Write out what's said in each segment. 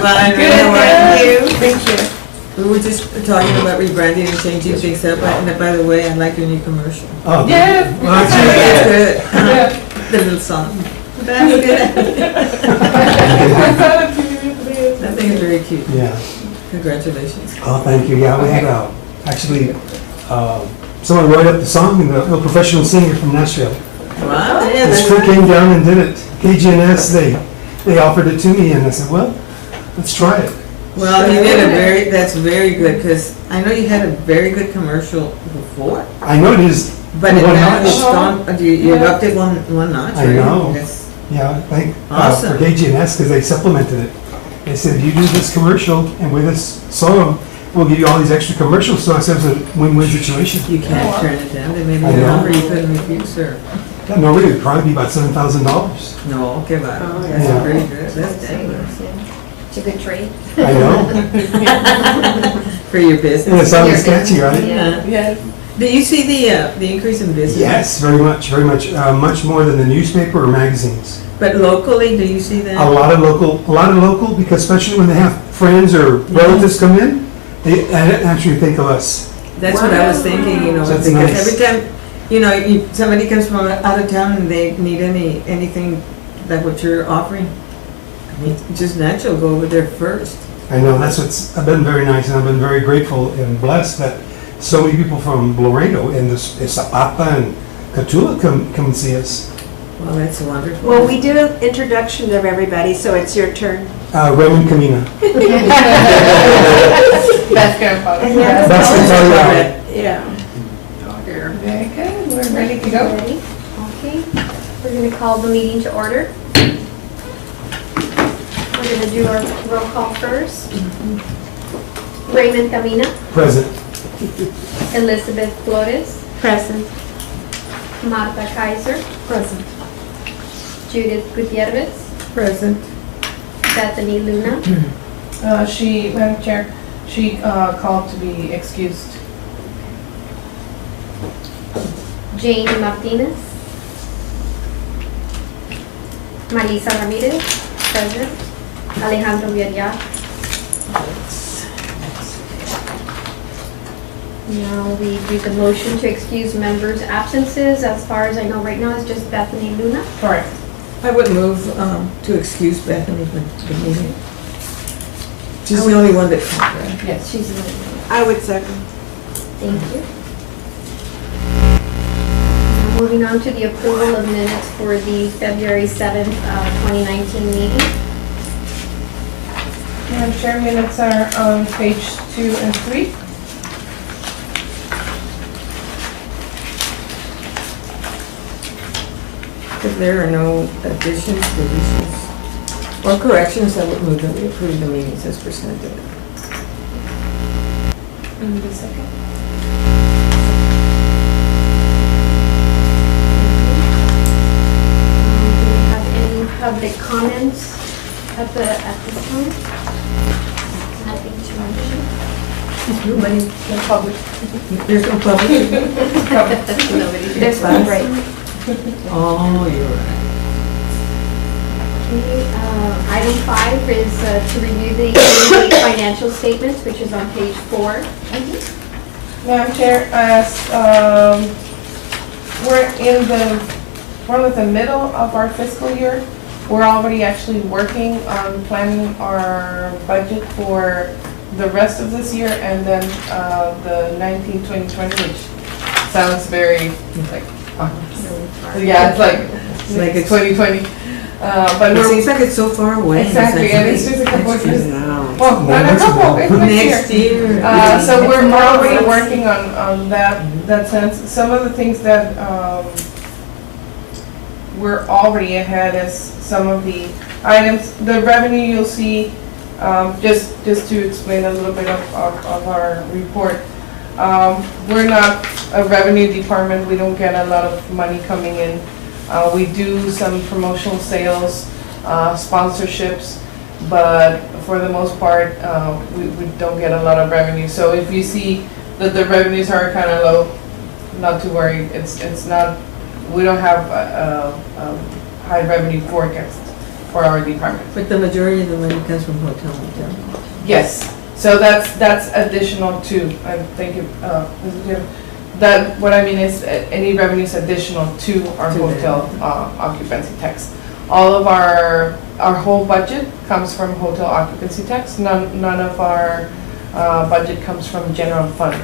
Fine, Good, how are you? thank you. We were just talking about rebranding and changing things up, and by the way, I like your new commercial. Oh, Yeah. well, that's It's good. good. Yeah. The little song. That's good. That thing is very cute. Yeah. Congratulations. Oh, thank you. Yeah, we had actually someone wrote up the song, and a professional singer from Nashville. Wow, yeah, This that's crew came down and did it. KGNS, they offered it to me, and I said, well, let's try it. well, you did that's very good, because I know you had a very good commercial before, I know it is but one now it's notch. gone, you upped it one notch, I right? know. That's- Yeah, thank Awesome. for KGNS, because they supplemented it. They said, if you do this commercial, and with this song, we'll give you all these extra commercials. So I said, it's a win-win situation. You can't turn it down, they made I a know. number you couldn't refuse, sir. Yeah, normally it'd probably be about $7,000. No, give up. Oh, That's yeah. pretty good, that's dang. It's a good trade. I know. For your And the business. song is catchy, right? Yeah. Yes. Do you see the increase in business? Yes, very much, very much. Much more than the newspaper or magazines. But locally, do you see that? A lot of local, because especially when they have friends or relatives come in, they actually think of us. That's what I was thinking, you know, That's because nice. every time, you know, somebody comes from out of town and they need anything like what you're offering, I mean, it's just natural, go over there first. I know, I've been very nice, and I've been very grateful and blessed that so many people from Laredo and Zapata and Catula come and see us. Well, that's wonderful. Well, we did an introduction of everybody, so it's your turn. Raymond Camina. Best grandfather. That's the story. Yeah. Very good, we're ready to go. Ready? Okay. We're going to call the meeting to order. We're going to do our roll call first. Raymond Camina, Present. Elizabeth Flores, Present. Marta Kaiser, Present. Judith Gutierrez, Present. Bethany Luna, Madam Chair, she called to be excused. Jane Martinez, Marisa Ramirez, present. Alejandro Villar. Now we do the motion to excuse members' absences. As far as I know right now, it's just Bethany Luna. Correct. I would move to excuse Bethany from the meeting. She's the only one that called, right? Yes. She's the only one. I would second. Thank you. Now moving on to the approval of minutes for the February 7th, 2019 meeting. Madam Chair, minutes are on page 2 and 3. If there are no additions, deletions, or corrections, I would move that we approve the meetings as presented. And the second. Do we have any public comments at this time? Nothing to mention. Nobody, No public. there's no public. Nobody. There's one right. Oh, you're right. Okay, item 5 is to review the year-to-date financial statements, which is on page 4. Madam Chair, as we're in the middle of our fiscal year, we're already actually working on planning our budget for the rest of this year and then the 19-20-20, which sounds very like, yeah, it's like it's- 2020. But It we're, seems like it's so far away. exactly, and it's just a couple of years. Now. well, not a couple, it's next year. Next year. So we're already working on that sense. Some of the things that we're already ahead is some of the items. The revenue you'll see, just to explain a little bit of our report. We're not a revenue department. We don't get a lot of money coming in. We do some promotional sales, sponsorships, but for the most part, we don't get a lot of revenue. So if you see that the revenues are kind of low, not to worry. It's not. We don't have a high revenue forecast. for our department. But the majority of the money comes from hotel motel. Yes, so that's additional to, thank you, Mrs. Gill. That, what I mean is any revenues additional to our To the- hotel occupancy tax. All of our whole budget comes from hotel occupancy tax. None of our budget comes from general fund.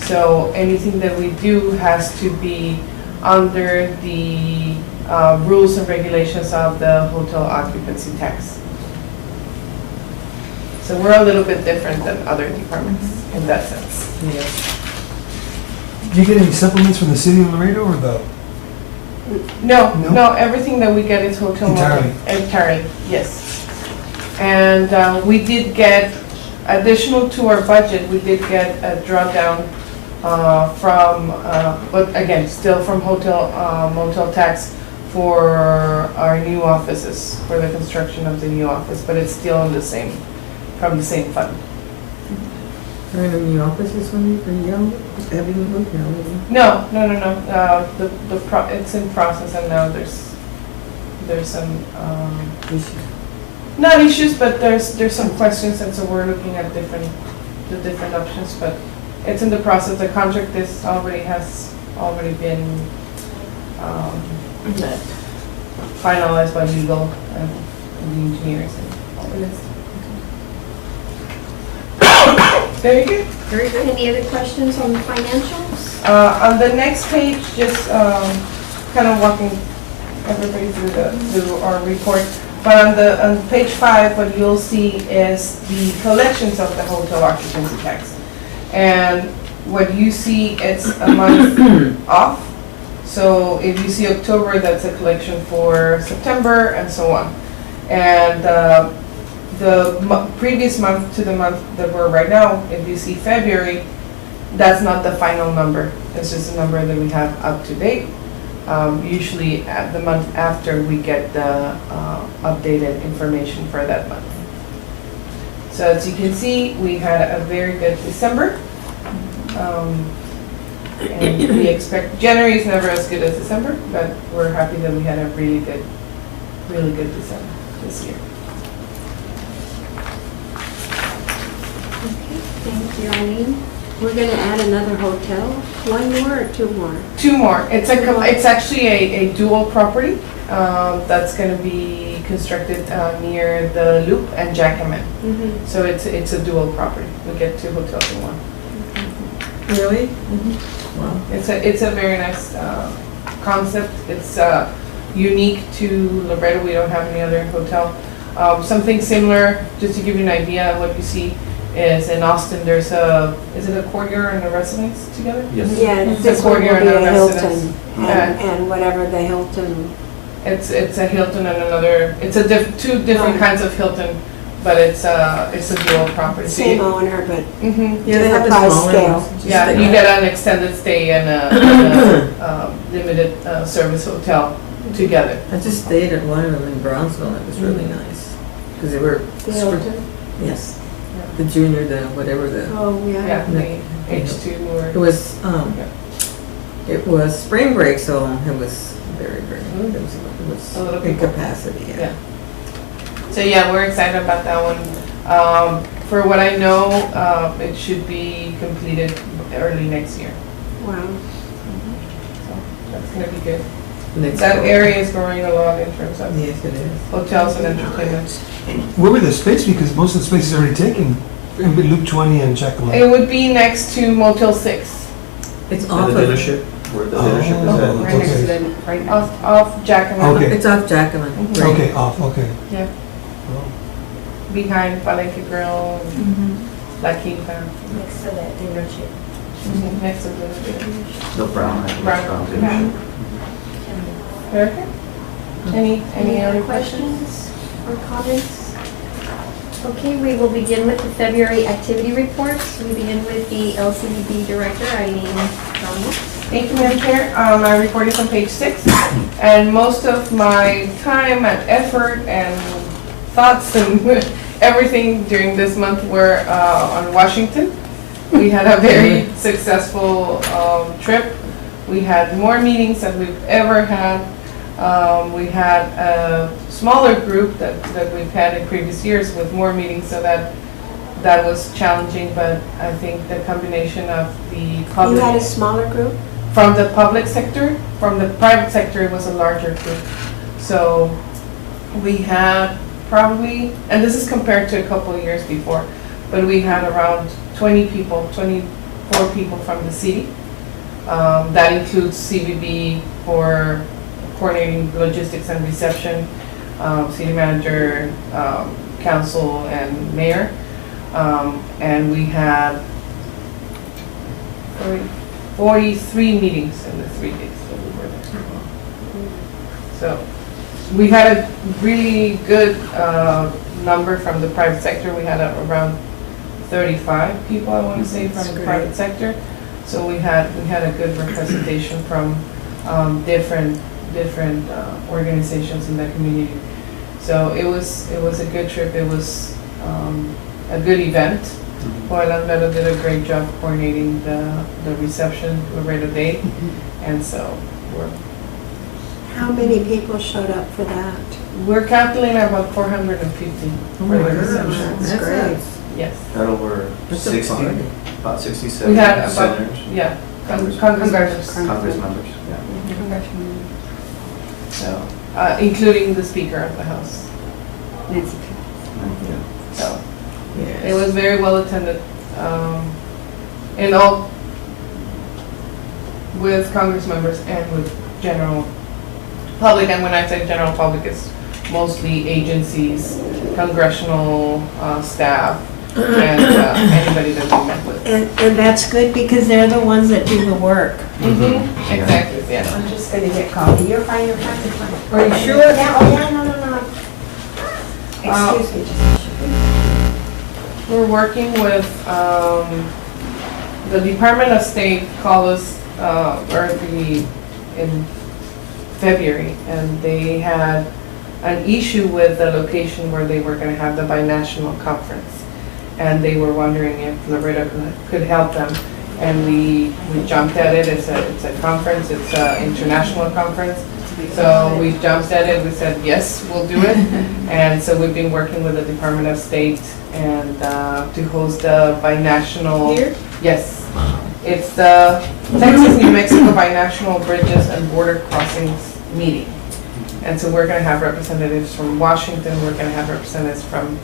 So anything that we do has to be under the rules and regulations of the hotel occupancy tax. So we're a little bit different than other departments in that sense. Yes. Do you get any supplements from the city of Laredo or the? No, No? no, everything that we get is hotel motel. Entirely? Entirely, yes. And we did get, additional to our budget, we did get a drawdown from, but again, still from hotel motel tax for our new offices, for the construction of the new office, but it's still in the same, from the same fund. Are there any new offices for you? Have you moved now? No. It's in process, and now there's some Issue. not issues, but there's some questions, and so we're looking at the different options. But it's in the process. The contract has already been finalized by legal and the engineers and all of this. Very good. Very good. Any other questions on the financials? On the next page, just kind of walking everybody through our report. But on page 5, what you'll see is the collections of the hotel occupancy tax. And what you see, it's a month off. So if you see October, that's a collection for September and so on. And the previous month to the month that we're right now, if you see February, that's not the final number. It's just a number that we have up to date. Usually at the month after we get the updated information for that month. So as you can see, we had a very good December. And we expect, January is never as good as December, but we're happy that we had a really good December this year. Okay, thank you, Eileen. We're gonna add another hotel, one more or two more? 2 more. It's Two more. it's actually a dual property that's going to be constructed near the Loop and Jackman. Mm-hmm. So it's a dual property. We get 2 hotels in one. Really? Wow. It's a very nice concept. It's unique to Laredo. We don't have any other hotel. Something similar, just to give you an idea of what you see, is in Austin. There's is it a courtyard and a residence together? Yes. Yeah, It's this a one will courtyard be and a a Hilton, residence. and whatever the Hilton, It's a Hilton and another. It's a 2 different kinds of Hilton, but it's a dual property. So same you- owner, but Mhm. Yeah, they have the Different price smaller scale. ones. Just Yeah, like you that. get an extended stay and a limited service hotel together. I just stayed at one of them in Brownsville. It was really nice. Because they were, the Hilton. yes, the junior, the whatever the, Oh, Yeah, yeah. the H2 it or. was, it was spring break, so it was very, very, it A was little in people. capacity, Yeah. yeah. So yeah, we're excited about that one. For what I know, it should be completed early next year. Wow. So that's gonna be good. Next That door. area is growing a lot in terms of Yes, it is. hotels and entertainment. Where would the space be? Because most of the space is already taken. In Loop 20 and It Jackalope. would be next to Motel 6, It's And off the of, dealership, where the Oh. dealership is Oh, at. Right next to okay. them, right next. off Jackman. Okay. it's off Jackman. Mhm. right. Okay, off, okay. Yeah, Oh. behind Palenque Grill and La Quinta. Next to that dealership. Next to the. The brown, I think it's Brown. brown dealership. Okay. Any other questions? questions or comments? Okay, we will begin with the February activity reports. We begin with the LCDB Director, Eileen Ramos. Thank you, Madam Chair. My report is on page 6, and most of my time and effort and thoughts and everything during this month were on Washington. We had a very successful trip. We had more meetings than we've ever had. We had a smaller group that we've had in previous years with more meetings, so that was challenging, but I think the combination of the You public. had a smaller group? From the public sector, from the private sector, it was a larger group. So we had probably, and this is compared to a couple of years before, but we had around 24 people from the city. That includes CVB for coordinating logistics and reception, city manager, council, and mayor. And we had 43 meetings in the 3 days that we were there. So we had a really good number from the private sector. We had around 35 people, I want to say, from the private sector. So we had a good representation from different organizations in the community. So it was a good trip. It was a good event. Laredo did a great job coordinating the reception, Laredo Day, and so How many people showed up for that? we're calculating about 450 Oh for my the goodness, reception. That's great. Yes, Had over That's a 60, party. about 67 we had about, senators, yeah, Congress members. Congress members, yeah. So, including the Speaker of the House. Nancy. So Yes. it was very well attended, and all with Congress members and with general public. And when I say general public, it's mostly agencies, congressional staff, and anybody that we met with. And that's good because they're the ones that do the work. Exactly, yeah. I'm just gonna get coffee. You're fine, you're fine, you're fine. Are you sure? Yeah, oh yeah, no. Excuse me, just. We're working with the Department of State called us in February, and they had an issue with the location where they were going to have the binational conference, and they were wondering if Laredo could help them, and we jumped at it. It's a conference. It's an international conference. So we jumped at it, we said, yes, we'll do it. And so we've been working with the Department of State and to host a binational. Here? Yes. It's the Texas-New Mexico Binational Bridges and Border Crossings Meeting. And so we're gonna have representatives from Washington, we're gonna have representatives from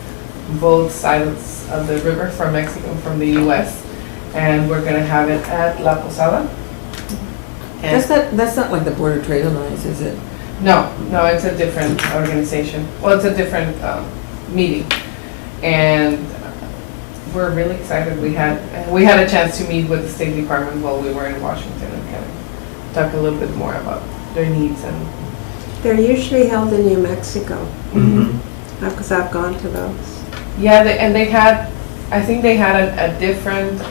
both sides of the river, from Mexico, from the US. And we're gonna have it at La Posada. That's not like the Border Trade Alliance, is it? No, it's a different organization. Well, it's a different meeting. And we're really excited. We had a chance to meet with the State Department while we were in Washington and kind of talk a little bit more about their needs and. They're usually held in New Mexico, Mhm. because I've gone to those. Yeah, I think they had a different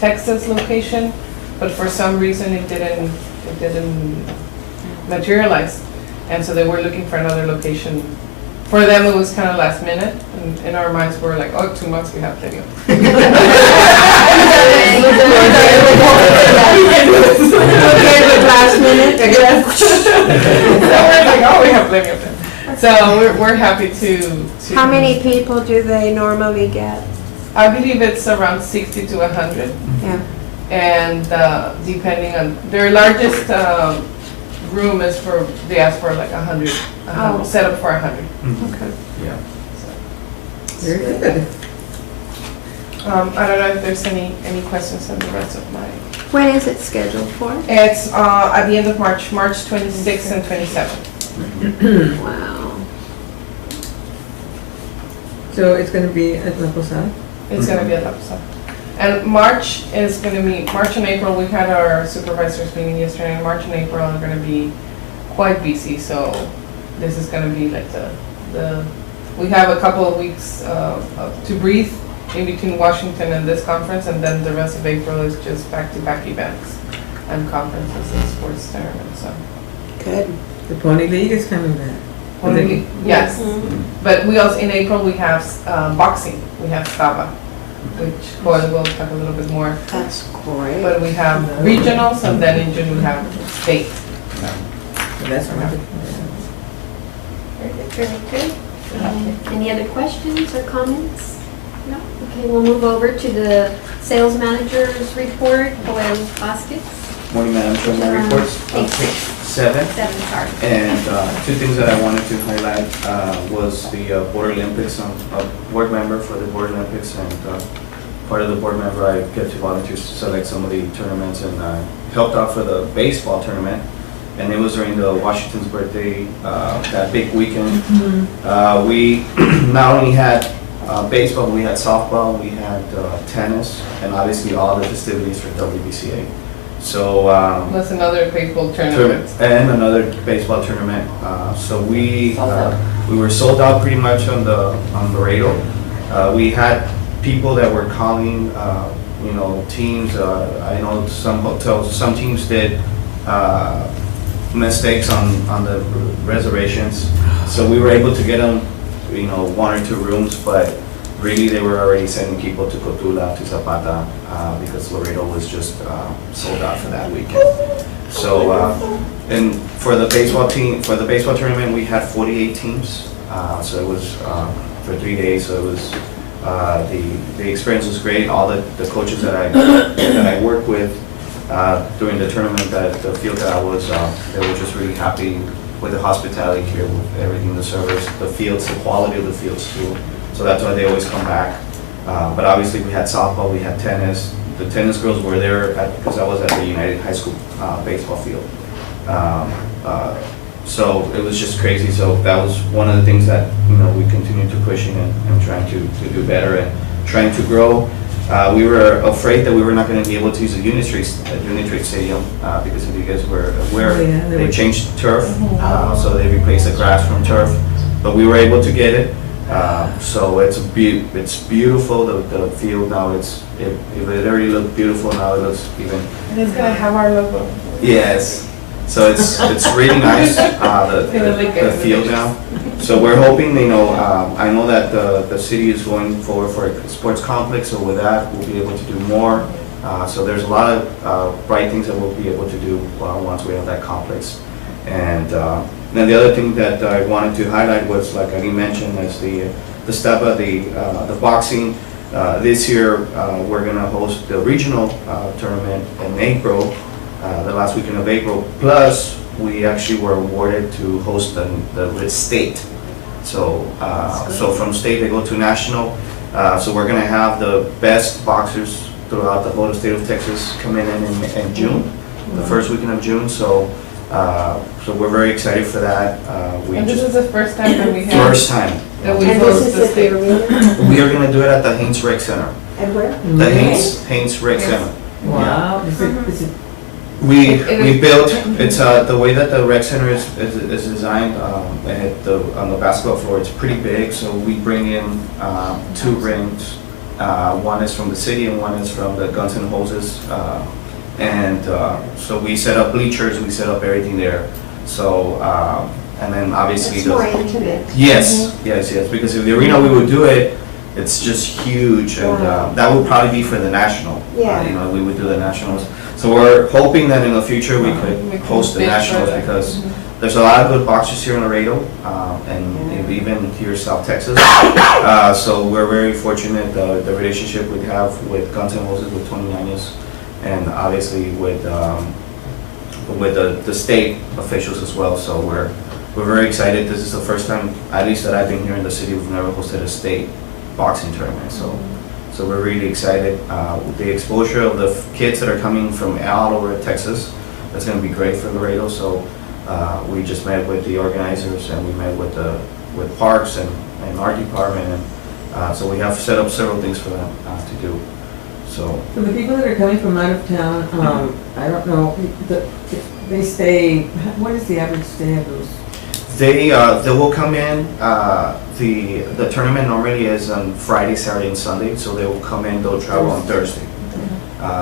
Texas location, but for some reason it didn't materialize. And so they were looking for another location. For them, it was kind of last minute. And in our minds, we were like, oh, 2 months, we have plenty of. Last minute? So we're like, oh, we have plenty of them. So we're happy to. How many people do they normally get? I believe it's around 60 to 100. Yeah. And depending on, their largest room is for, they ask for like 100, Oh. set up for 100. Okay. Yeah. Very good. I don't know if there's any questions on the rest of my. When is it scheduled for? It's at the end of March, March 26th and 27th. Wow. So it's gonna be at La Posada? It's gonna be a episode. And March is gonna be, March and April, we had our supervisors meeting yesterday, and March and April are gonna be quite busy, so this is gonna be like we have a couple of weeks to breathe in between Washington and this conference, and then the rest of April is just back-to-back events and conferences and sports tournaments, so. Good. The Pony League is coming back. Yes, Mhm. but we also, in April, we have boxing, we have Stava, which Boyle will talk a little bit more. That's great. But we have regionals, and then in June we have state. So that's wonderful. Very good. Any other questions or comments? No? Okay, we'll move over to the sales manager's report, Joel Vasquez. Morning, Madam Chair, my reports on page 7. 7, sorry. And two things that I wanted to highlight was the Board Olympics. I'm a board member for the Board Olympics, and part of the board member, I get to volunteer to select some of the tournaments, and helped out for the baseball tournament. And it was during the Washington's birthday, that big weekend. We not only had baseball, but we had softball, we had tennis, and obviously all the festivities for WBCA. So Plus another baseball tournament. and another baseball tournament. So we were sold out pretty much on Laredo. We had people that were calling, teams. I know some hotels, some teams did mistakes on the reservations. So we were able to get them, 1 or 2 rooms, but really they were already sending people to Cotula, to Zapata, because Laredo was just sold out for that weekend. So, and for the baseball tournament, we had 48 teams. So it was for 3 days. So it was the experience was great. All the coaches that I worked with during the tournament, the field that I was, they were just really happy with the hospitality here, with everything, the service, the fields, the quality of the fields too. So that's why they always come back. But obviously we had softball, we had tennis. The tennis girls were there because I was at the United High School baseball field. So it was just crazy. So that was one of the things that we continued to pushing and trying to do better and trying to grow. We were afraid that we were not going to be able to use the Unitrade Stadium because if you guys were aware, they changed turf, so they replaced the grass from turf. But we were able to get it. So it's beautiful. The field now it already looked beautiful. Now it looks even. And it's gonna have our logo. Yes. So it's really nice. The field now. So we're hoping, I know that the city is going forward for a sports complex. So with that, we'll be able to do more. So there's a lot of bright things that we'll be able to do once we have that complex. And then the other thing that I wanted to highlight was, like I mentioned, is the STEPA, the boxing. This year, we're going to host the regional tournament in April, the last weekend of April. Plus, we actually were awarded to host the state. So, so from state they go to national. So we're going to have the best boxers throughout the whole state of Texas coming in June, the first weekend of June. So we're very excited for that. And this is the first time that we have. First time. That we And host this the is at the state. arena? We are going to do it at the Haynes Rec Center. And where? The Haynes Rec Center. Wow. Is it We built, it's the way that the rec center is designed, on the basketball floor, it's pretty big, so we bring in 2 rings. One is from the city and one is from the Guns N' Hoses. So we set up bleachers, we set up everything there. So, and then obviously. It's more intimate. Yes, because if the arena we would do it, it's just huge, and that would probably be for the national. Yeah. We would do the nationals. So we're hoping that in the future we could host the nationals because there's a lot of good boxers here in Laredo, and even here in South Texas. So we're very fortunate the relationship we have with Guns N' Hoses, with Tony Yanez, and obviously with the state officials as well. So we're very excited. This is the first time, at least that I've been here in the city, we've never hosted a state boxing tournament. So we're really excited with the exposure of the kids that are coming from all over Texas. That's going to be great for Laredo. So we just met with the organizers and we met with Parks and our department, and so we have set up several things for them to do. So the people that are coming from out of town, I don't know, if they stay, what is the average stay of those? they will come in. The tournament normally is on Friday, Saturday, and Sunday, so they will come in. They'll travel on Thursday.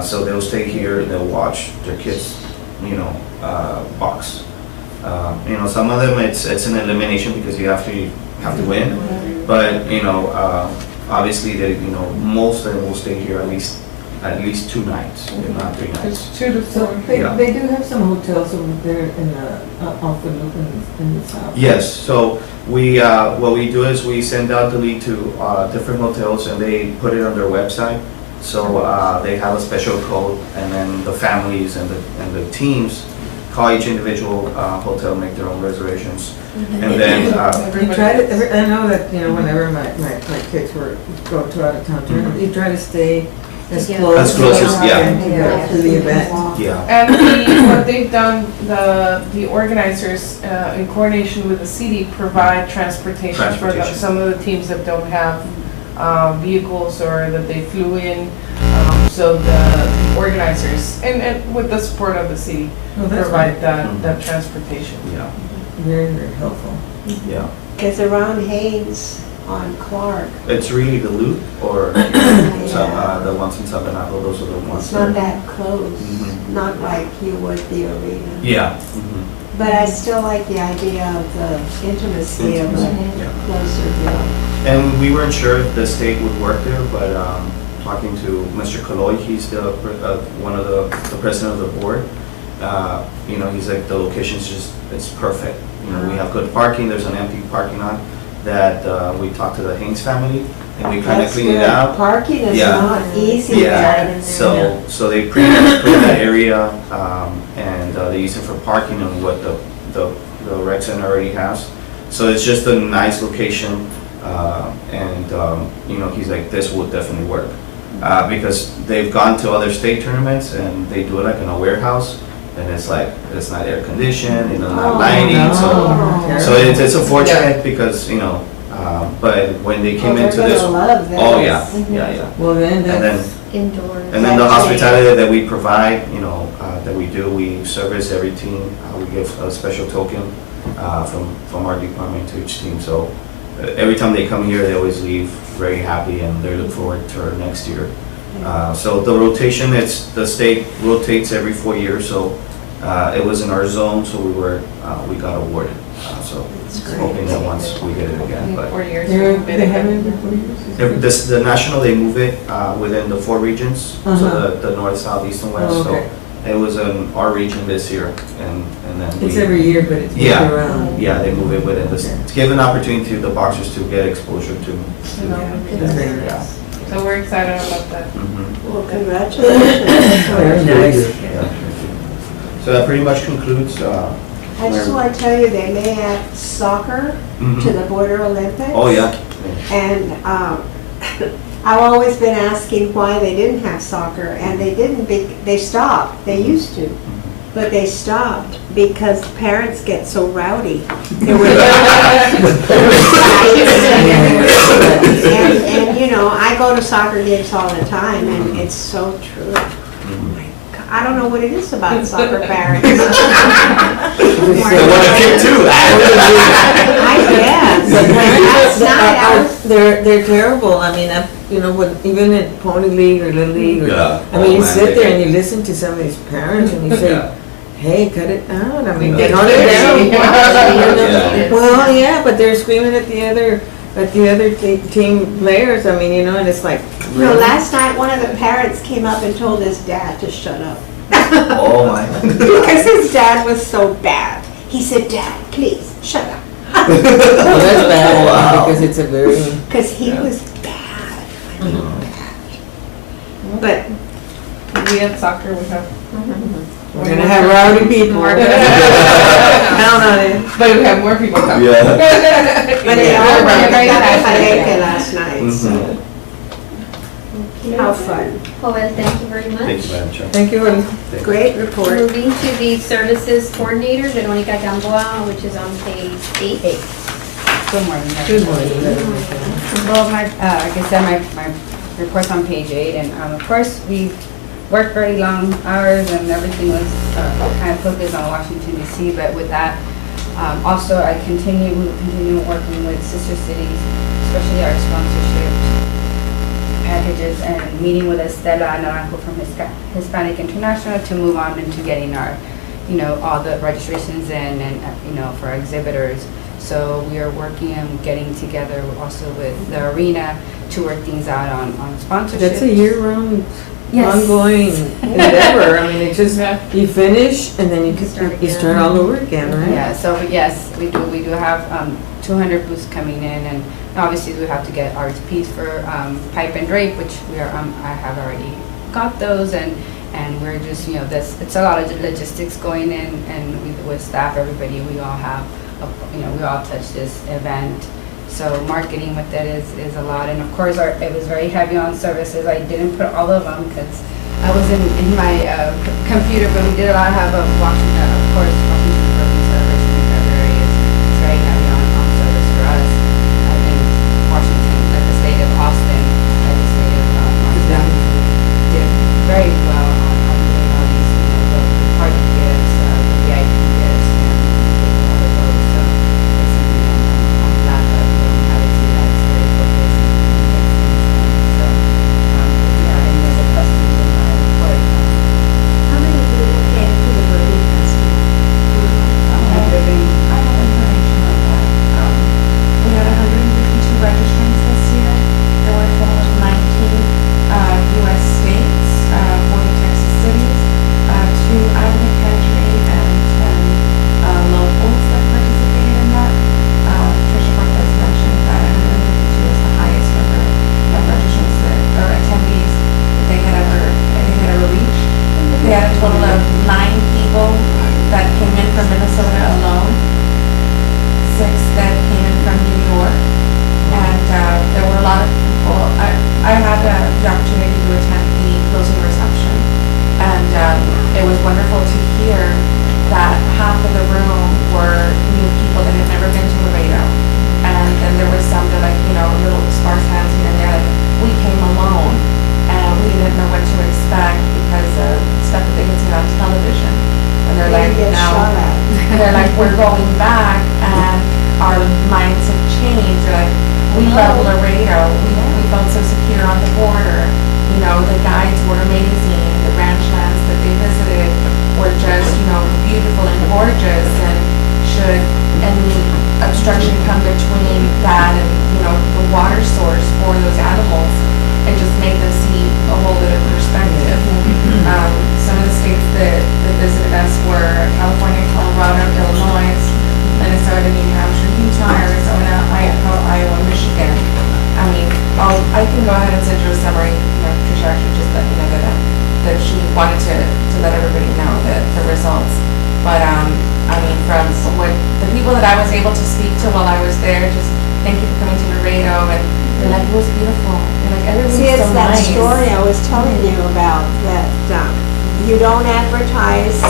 So they'll stay here. They'll watch their kids, box. Some of them it's an elimination because you have to win. But obviously most of them will stay here at least at least 2 nights, if not 3 nights. It's 2 to So 4. they, Yeah. they do have some hotels over there in the, off the loop in the south. Yes, so we, what we do is we send out the lead to different hotels and they put it on their website. So they have a special code and then the families and the teams call each individual hotel, make their own reservations. And then, You try to, I know that, you know, whenever my kids go to out of town tournaments, you try to stay as Together. close. As close as- yeah. To the event. yeah, And what they've done, the organizers, in coordination with the city, provide transportation for Transportation. some of the teams that don't have vehicles or that they flew in. So the organizers, and with the support of the city, Well, that's provide Mhm. that transportation. yeah, very, very helpful. yeah. Is around Haynes on Clark. It's really the loop or some, the ones in Sabanaco, those are the ones. It's not that- that close, Mhm. not like you would the arena. Yeah. mhm, But I still like the idea of the intimacy of a yeah. closer deal. And we weren't sure if the state would work there, but talking to Mr. Kaloy, he's the, one of the president of the board, you know, he's like, the location's just, it's perfect. You know, we have good parking, there's an empty parking lot that we talked to the Haynes family, and we kind of That's cleaned it good. out. Parking is Yeah. not easy Yeah, there. so they pretty much cleaned that area, and they use it for parking and what the rec center already has. So it's just a nice location, and, you know, he's like, this would definitely work. Because they've gone to other state tournaments and they do it like in a warehouse, and it's like, it's not air conditioned, you know, not Oh, lighting, so. no. So it's unfortunate because, you know, but when they came into this. Oh, they're gonna love this. Oh, yeah, yeah, yeah. Well, then And then, that's, Indoors. and then the That's it. hospitality that we provide, you know, that we do, we service every team. We give a special token from our department to each team. So every time they come here, they always leave very happy and they look forward to our next year. So the rotation, the state rotates every 4 years, so it was in our zone, so we got awarded. So That's great. hoping that once we get it again, but. 4 years. they're, we've been they ahead. haven't been 4 years? The national, they move it within the 4 regions, so Uh-huh. the north, south, east, and west. Oh, So okay. it was in our region this year, and then we. It's every year, but it's moved Yeah. around. Yeah, they move it within this, Okay. to give an opportunity to the boxers to get exposure to. You know, That's very Yeah. nice. So we're excited about that. Mhm. Well, congratulations. Very nice. Yeah. So that pretty much concludes. I just want to tell you, they may add soccer Mhm. to the Border Olympics. Oh, yeah. And I've always been asking why they didn't have soccer, and they didn't, they stopped, they used to. But they stopped because parents get so rowdy. There were- And, you know, I go to soccer games all the time, and it's so true. Mhm. I don't know what it is about soccer parents. They want to kick too. I guess. Last night I was, They're terrible. I mean, you know, even in Pony League or Little League, or, Yeah. I mean, Oh, you man, sit they there get- and you listen to some of these parents and you say, Yeah. hey, cut it down. I mean, Yeah. they cut it down. Yeah. Well, yeah, but they're screaming at the other team players. I mean, you know, and it's like, no, last night one of the parents came up and told his dad to shut up. Oh, my. Because his dad was so bad. He said, Dad, please, shut up. well, that's bad Wow. because it's a very. Because he Yeah. was bad. I mean, bad. But We had soccer, we have. We're gonna have rowdy people. Count on it. But we have more people coming. Yeah. But they all went to Palenque last night, so Mhm. how fun. Joel, thank you very much. Thank you, Madam Chair. Thank you, Juan. Great report. Moving to the services coordinator, Veronica Gamboa, which is on page 8. Good morning. Good everybody. morning. Well, like I said, my report's on page 8, and of course, we worked very long hours, and everything was kind of focused on Washington DC, but with that, also we will continue working with sister cities, especially our sponsorship packages, and meeting with Estela Naranjo from Hispanic International to move on into getting our, all the registrations in, and, for our exhibitors. So we are working and getting together also with the arena to work things out on sponsorship. That's a year-round Yes. ongoing endeavor. I mean, it's just, Yeah. you finish and then you Start you again. start all over again, right? Yeah, so yes, we do have 200 booths coming in, and obviously we have to get RFPs for pipe and drape, which I have already got those, and we're just, it's a lot of logistics going in, and with staff, everybody, we all have, we all touch this event. So marketing with it is a lot, and of course it was very heavy on services. I didn't put all of them because I was in my computer, but we did a lot of Washington, of course, Washington Birthday celebration in February is very heavy on service for us. I think Washington, legislative, Austin, legislative, Marshall, did very well on doing all these, the party gifts, the VIP gifts, and we did a lot of those. So it's something I'm glad that we don't have to do that. It's very focused and gets things done. So if you have any other questions in my report, How many people came to the birthday festival? I'm giving. I have information on that. We had 152 registrants this year. There were a total of 19 U.S. states, 40 Texas cities, 2 out of the country, and 10 locals that participated in that. Tricia Cortez mentioned that 152 is the highest number of registrants or attendees that they had ever reached. They had a total of 9 people that came in from Minnesota alone, 6 that came in from New York, and there were a lot of people. I had the opportunity to attend the closing reception, and it was wonderful to hear that half of the room were new people that had never been to Laredo, and then there were some that, little sparse hands here and there, like, we came alone, and we didn't know what to expect because of stuff that they had seen on television. And they're like, Get now, shot at. they're like, we're going back, and our minds have changed. They're like, we love Laredo. We felt so secure on the border. The guides were amazing. The ranch lands that they visited were just, beautiful and gorgeous. And should any obstruction come between that and, the water source for those animals, it just made them see a whole bit of perspective. Some of the states that visited us were California, Colorado, Illinois, Minnesota, New Hampshire, Utah, Arizona, Idaho, Iowa, Michigan. I mean, I can go ahead and send you a summary. Tricia actually just let me know that she wanted to let everybody know the results. But from what the people that I was able to speak to while I was there, just thank you for coming to Laredo, and they're like, it was beautiful. They're like, everything's See, it's so that nice. story I was telling you about, that you don't advertise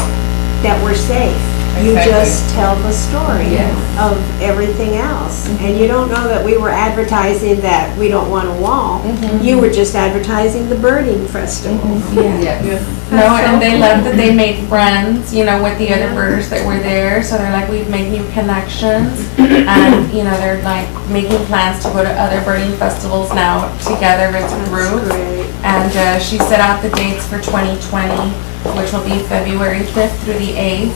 that we're safe. You Exactly. just tell the story Yes. of everything else. And you don't know that we were advertising that we don't want a wall. You were just advertising the birding festival. Yeah. Yeah. No, and they loved that they made friends, with the other birders that were there. So they're like, we've made new connections, and they're like making plans to go to other birding festivals now together as a group. That's great. And she set out the dates for 2020, which will be February 5th through the 8th.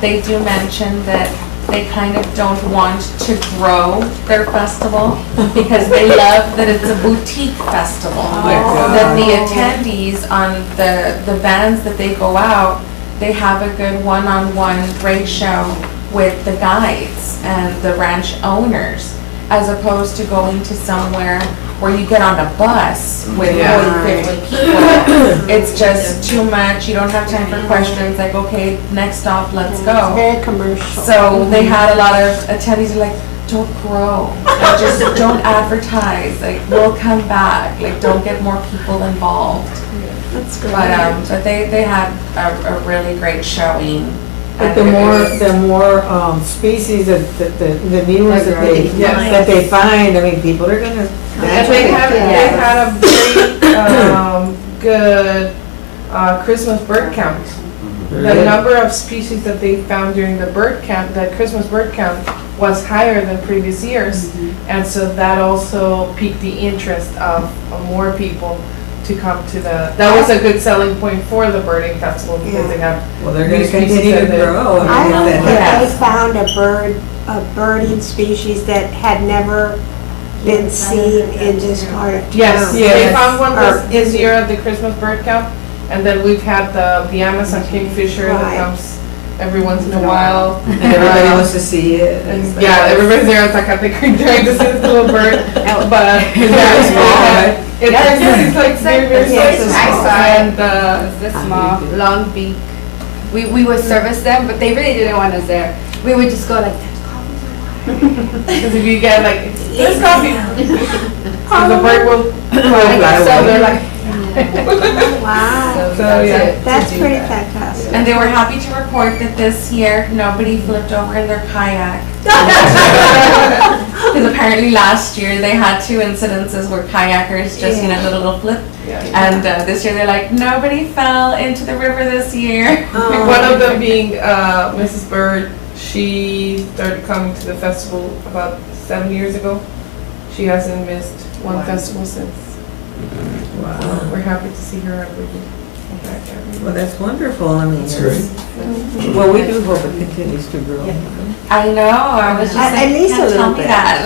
They do mention that they kind of don't want to grow their festival because they love that it's a boutique festival. That the attendees on the vans that they go out, they have a good one-on-one ratio with the guides and the ranch owners, as opposed to going to somewhere where you get on a bus with 40, 50 people. It's just too much. You don't have time for questions. Like, okay, next stop, let's It's go. very commercial. So they had a lot of attendees like, don't grow. Like, just don't advertise. Like, we'll come back. Like, don't get more people involved. That's great. But they had a really great showing. But And the more species the new ones Yes. that they find, I mean, people are gonna. And they had a very good Christmas bird count. The number of species that they found during the bird count, the Christmas bird count, was higher than previous years. And so that also piqued the interest of more people to come to that was a good selling point for the birding festival because they have Well, they're gonna new species continue to that they- grow. I mean, don't think that- they found a birding species that had never been seen in this part of town. Yes, they found one Or this year at the Christmas bird count, and then we've had the Amazon kingfisher Right. that comes every once in a while. And everybody wants to see it. And yeah, everybody's there at Zacatecas Creek trying to see this little bird, but it's very small. It's like very, very Yes, small. it's I small. saw it. And It's the small, long beak. We would service them, but they really didn't want us there. We would just go like, because if you get like, there's coffee, the bird will fly so away. they're like, Oh, wow. So, yeah. That's pretty fantastic. And they were happy to report that this year, nobody flipped over in their kayak. Because apparently last year they had 2 incidences where kayakers just, did a little flip. Yeah. And this year they're like, nobody fell into the river this year. Oh, One of them being Mrs. Bird. She started coming to the festival about 7 years ago. She hasn't missed one festival since. Wow. We're happy to see her every week. Well, that's wonderful. I mean, That's great. well, we do hope it continues to grow. I know, I was just At like, least a can't tell little me bit. that.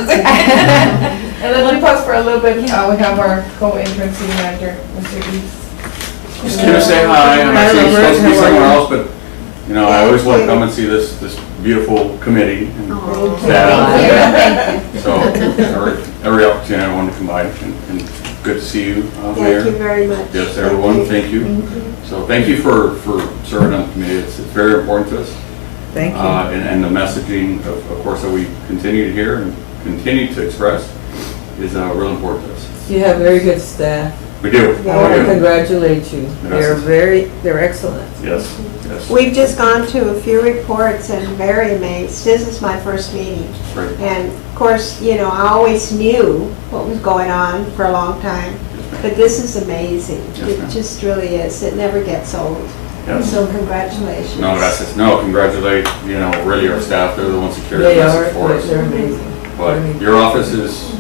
And then we pause for a little bit. We have our co-interim city manager, Mr. East. Just came to say hi, I'm Hi, actually Robert. supposed to be How are somewhere you? else, but, I always want to come and see this beautiful committee and Oh, staff. So, every opportunity I wanted to come by, and good to see you, Mayor. Thank you very much. Yes, everyone, thank you. So, thank you for serving on the committee, it's very important to us. Thank you. And the messaging, of course, that we continue to hear and continue to express is real important to us. You have very good staff. We do. I want to We do. congratulate you. Gracias. They're excellent. Yes, yes. We've just gone to a few reports and very amazed. This is my first meeting. Great. And of course, I always knew what was going on for a long time, but this is amazing. Yes, It ma'am. just really is. It never gets old. Yes. So congratulations. No, gracias. No, congratulate, really our staff. They're the ones who carry the They are, message for us. they're amazing. But your office is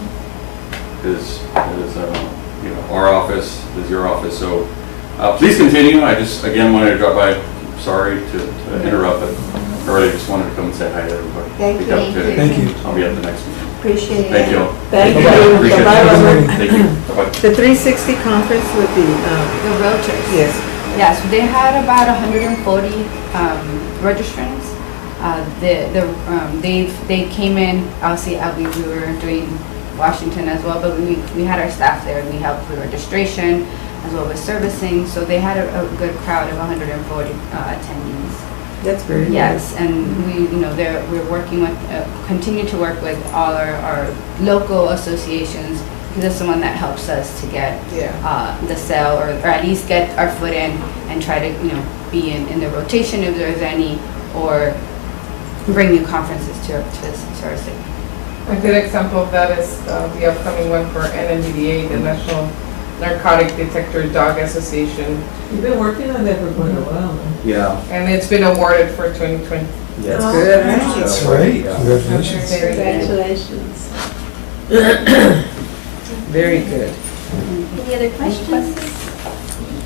our office, is your office. So please continue. I just, again, wanted to drop by. Sorry to interrupt, but I really just wanted to come and say hi to everybody. Thank you. The opportunity. Thank you. I'll be at the next meeting. Appreciate it. Thank you. Thank you. Bye-bye. Appreciate it. Bye-bye, Robert. Thank you. Bye-bye. The 360 conference with the, the realtors. yes. Yes, they had about 140 registrants. They came in. Obviously, we were doing Washington as well, but we had our staff there. We helped with registration as well as servicing. So they had a good crowd of 140 attendees. That's very nice. Yes, and we're working with, continue to work with all our local associations, because that's the one that helps us to get the sale, or at least get our foot in and try to be in the rotation if there's any, or bring new conferences to our city. A good example of that is the upcoming one for NMDDA, the National Narcotic Detector Dog Association. You've been working on that for quite a while. Huh? Yeah, And it's been awarded for 2020. yeah. That's Oh, good. great. That's great. Congratulations. Congratulations. Very good. Any other questions?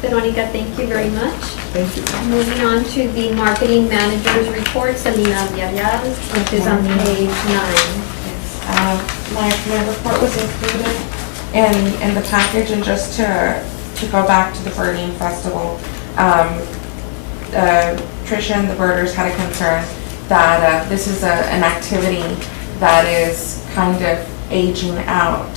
Veronica, thank you very much. Thank you. Moving on to the marketing manager's report, Selena Villarreal, which is on page 9. My report was included in the package, and just to go back to the birding festival, Tricia and the birders had a concern that this is an activity that is kind of aging out.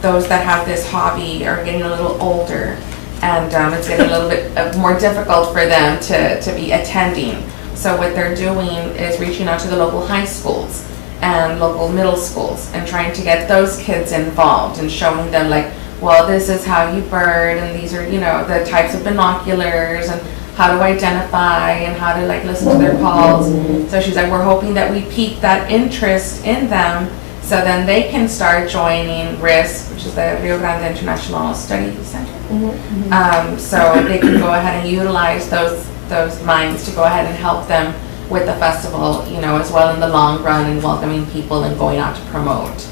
Those that have this hobby are getting a little older, and it's getting a little bit more difficult for them to be attending. So what they're doing is reaching out to the local high schools and local middle schools and trying to get those kids involved and showing them, like, well, this is how you bird, and these are, the types of binoculars, and how to identify, and how to listen to their calls. So she's like, we're hoping that we pique that interest in them, so then they can start joining RISC, which is the Rio Grande International Study Center. So they can go ahead and utilize those minds to go ahead and help them with the festival, as well in the long run, and welcoming people and going out to promote.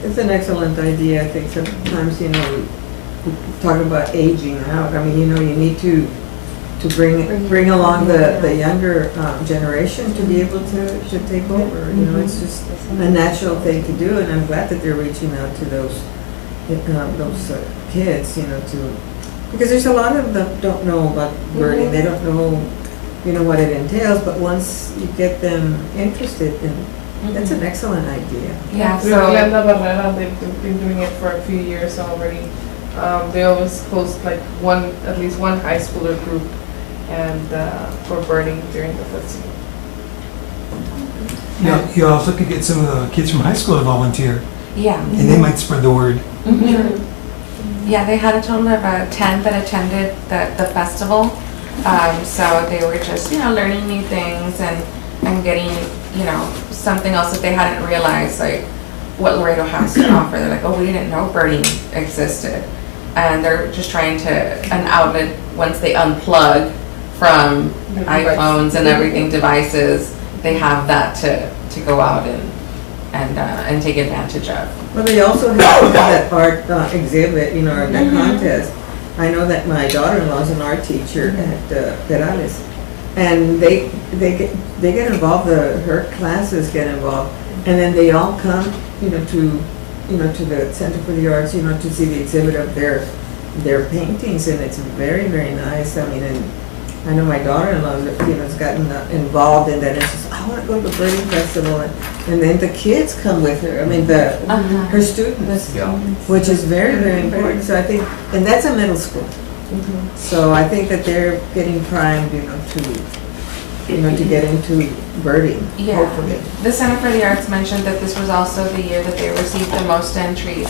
It's an excellent idea. I think sometimes, we talk about aging out. I mean, you need to bring along the younger generation to be able to take over. You know, it's just a natural thing to do, and I'm glad that they're reaching out to those kids, you know, because there's a lot of them don't know about birding. They don't know, you know, what it entails, but once you get them interested, then that's an excellent idea. Yeah, so Glenda Barrera, they've been doing it for a few years already. They always host like at least one high schooler group, and for birding during the festival. Yeah, you also could get some of the kids from high school to volunteer, Yeah. and they might spread the word. Yeah, they had a total of 10 that attended the festival. So they were just, learning new things and getting, something else that they hadn't realized, like what Laredo has to offer. They're like, oh, we didn't know birding existed. And they're just trying to, an outlet, once they unplug from iPhones and everything, devices, they have that to go out and take advantage of. Well, they also have that art exhibit, you know, or that contest. I know that my daughter-in-law is an art teacher at Perales, and they get involved. Her classes get involved, and then they all come, to the Center for the Arts, to see the exhibit of their paintings, and it's very, very nice. I mean, and I know my daughter-in-law, has gotten involved in that, and she says, I want to go to the birding festival, and then the kids come with her. I mean, her students, which is very, very important. So I think, and that's a middle school. So I think that they're getting primed, to get into birding, hopefully. The Center for the Arts mentioned that this was also the year that they received the most entries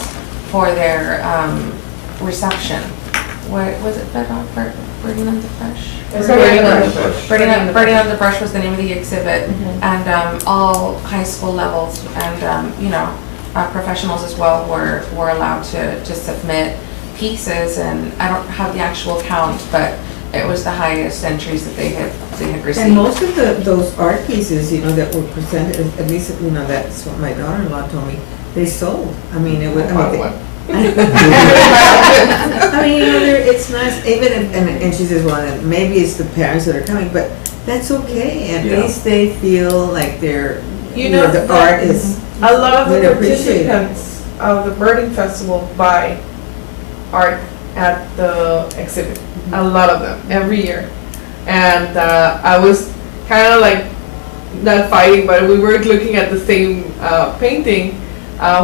for their reception. What was it, Birding on the Brush? Birding on the Brush was the name of the exhibit, and all high school levels and professionals as well were allowed to submit pieces, and I don't have the actual count, but it was the highest entries that they had received. And most of those art pieces, that were presented, at least that's what my daughter-in-law told me, they sold. I mean, it was. It's nice, even if, and she says, well, maybe it's the parents that are coming, but that's okay. At least they feel like they're, the art is. A lot of the appreciated. participants of the birding festival buy art at the exhibit. A lot of them, every year. And I was kind of like, not fighting, but we were looking at the same painting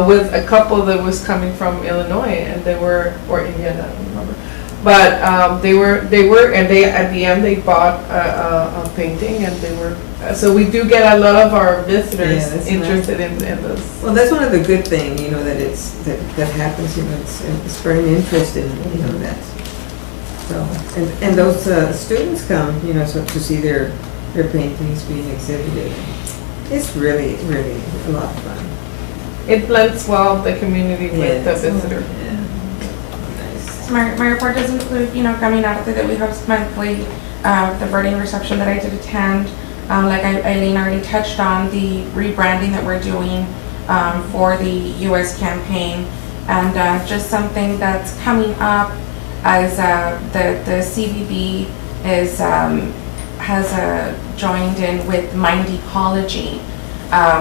with a couple that was coming from Illinois, and or Indiana, I don't remember. But they were, and they, at the end, they bought a painting, and they were, so we do get a lot of our visitors interested in this. Well, that's one of the good things, that happens, it's spurring interest in, that. So, and those students come, so to see their paintings being exhibited. It's really, really a lot of fun. It blends well the community with the visitor. Yeah. Nice. My report does include, coming after that we host monthly, the birding reception that I did attend. Like Eileen already touched on, the rebranding that we're doing for the U.S. campaign, and just something that's coming up as the CVB has joined in with Mind Ecology,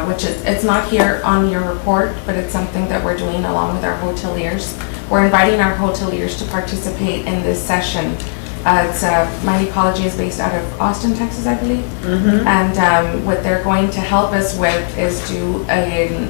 which it's not here on your report, but it's something that we're doing along with our hoteliers. We're inviting our hoteliers to participate in this session. Mind Ecology is based out of Austin, Texas, I believe. And what they're going to help us with is do an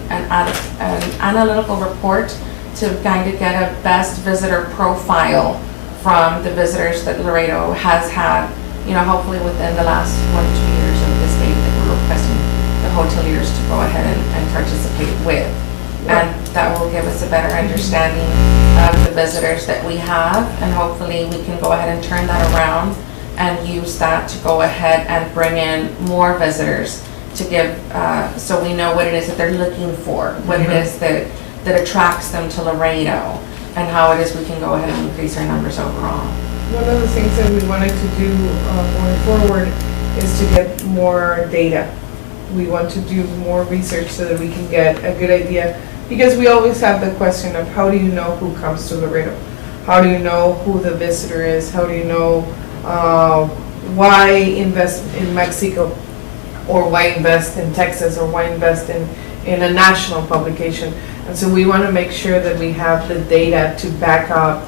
analytical report to kind of get a best visitor profile from the visitors that Laredo has had, hopefully within the last 1 to 2 years of this date that we're requesting the hoteliers to go ahead and participate with. And that will give us a better understanding of the visitors that we have, and hopefully we can go ahead and turn that around and use that to go ahead and bring in more visitors to give, so we know what it is that they're looking for, what it is that attracts them to Laredo, and how it is we can go ahead and increase our numbers overall. One of the things that we wanted to do going forward is to get more data. We want to do more research so that we can get a good idea, because we always have the question of how do you know who comes to Laredo? How do you know who the visitor is? How do you know why invest in Mexico, or why invest in Texas, or why invest in a national publication. And so we want to make sure that we have the data to back up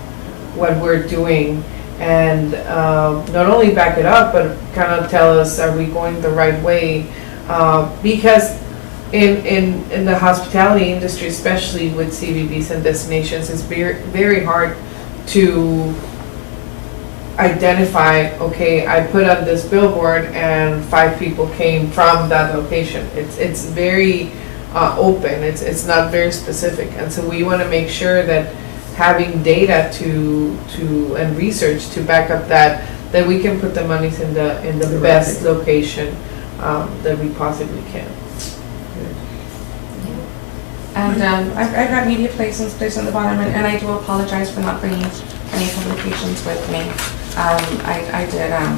what we're doing, and not only back it up, but kind of tell us, are we going the right way? Because in the hospitality industry, especially with CVBs and destinations, it's very hard to identify, okay, I put up this billboard and 5 people came from that location. It's very open, it's not very specific. And so we want to make sure that having data and research to back up that we can put the monies in the best location that we possibly can. And I've got media placements placed on the bottom, and I do apologize for not bringing any publications with me. I did, I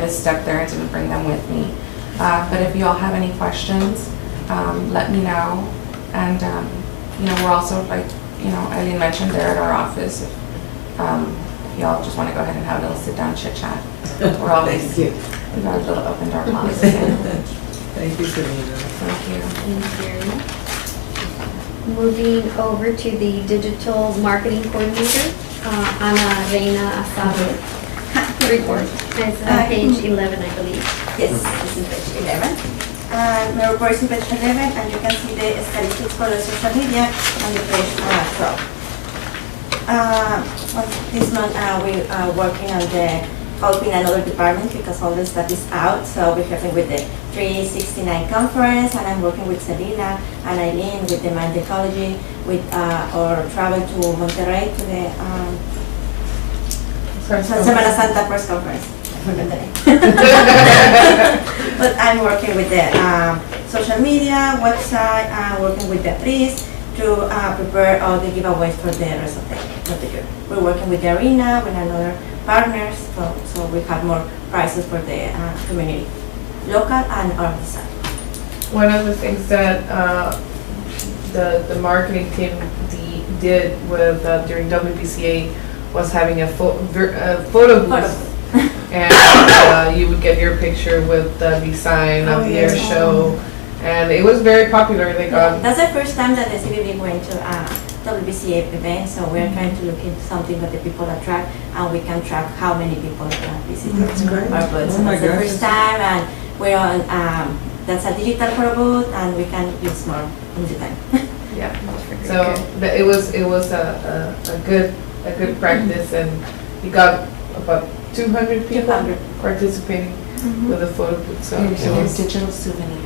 misstepped there, I didn't bring them with me. But if you all have any questions, let me know. And, you know, we're also, like, you know, Eileen mentioned, there at our office. If y'all just want to go ahead and have a little sit-down chit-chat. We're always, we've got a little open door policy. Thank you, Serena. Thank you. Thank you. Moving over to the digital marketing coordinator, Ana Reina Asado report. It's page 11, I believe. Yes, this is page 11. My report is in page 11, and you can see the statistics for the social media on the page 12. Well, this month we are working on the helping another department because all the stuff is out. So we're helping with the 369 conference, and I'm working with Selena and Eileen with demand ecology, with our travel to Monterrey to the Semana Santa press conference. I forgot the name. But I'm working with the social media, website, working with Beatriz to prepare all the giveaways for the rest of the year. We're working with the arena, with another partners, so we have more prizes for the community, local and outside. One of the things that the marketing team did with during WPCA was having a photo booth. And you would get your picture with the design of the air show, and it was very popular. They got That's the first time that the CBB went to WBCA event, so we're trying to look into something that the people attract, and we can track how many people visit our booth. So that's the first time, and we're on. That's a digital photo booth, and we can use more in the time. yeah. So it was a good practice, and you got about 200 people 200. participating with a photo booth. So It's a digital souvenir.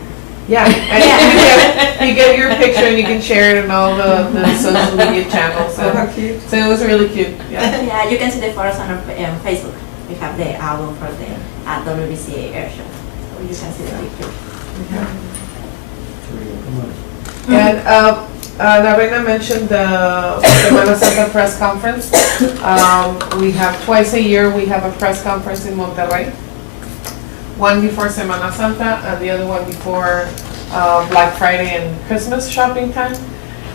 yeah, and you get your picture and you can share it on all the social media channels. So, how cute. so it was really cute. Yeah. Yeah, you can see the photos on our Facebook. We have the album for the WBCA air show, so you can see the picture. And Lorena mentioned the Semana Santa press conference. We have twice a year, we have a press conference in Monterrey. One before Semana Santa and the other one before Black Friday and Christmas shopping time.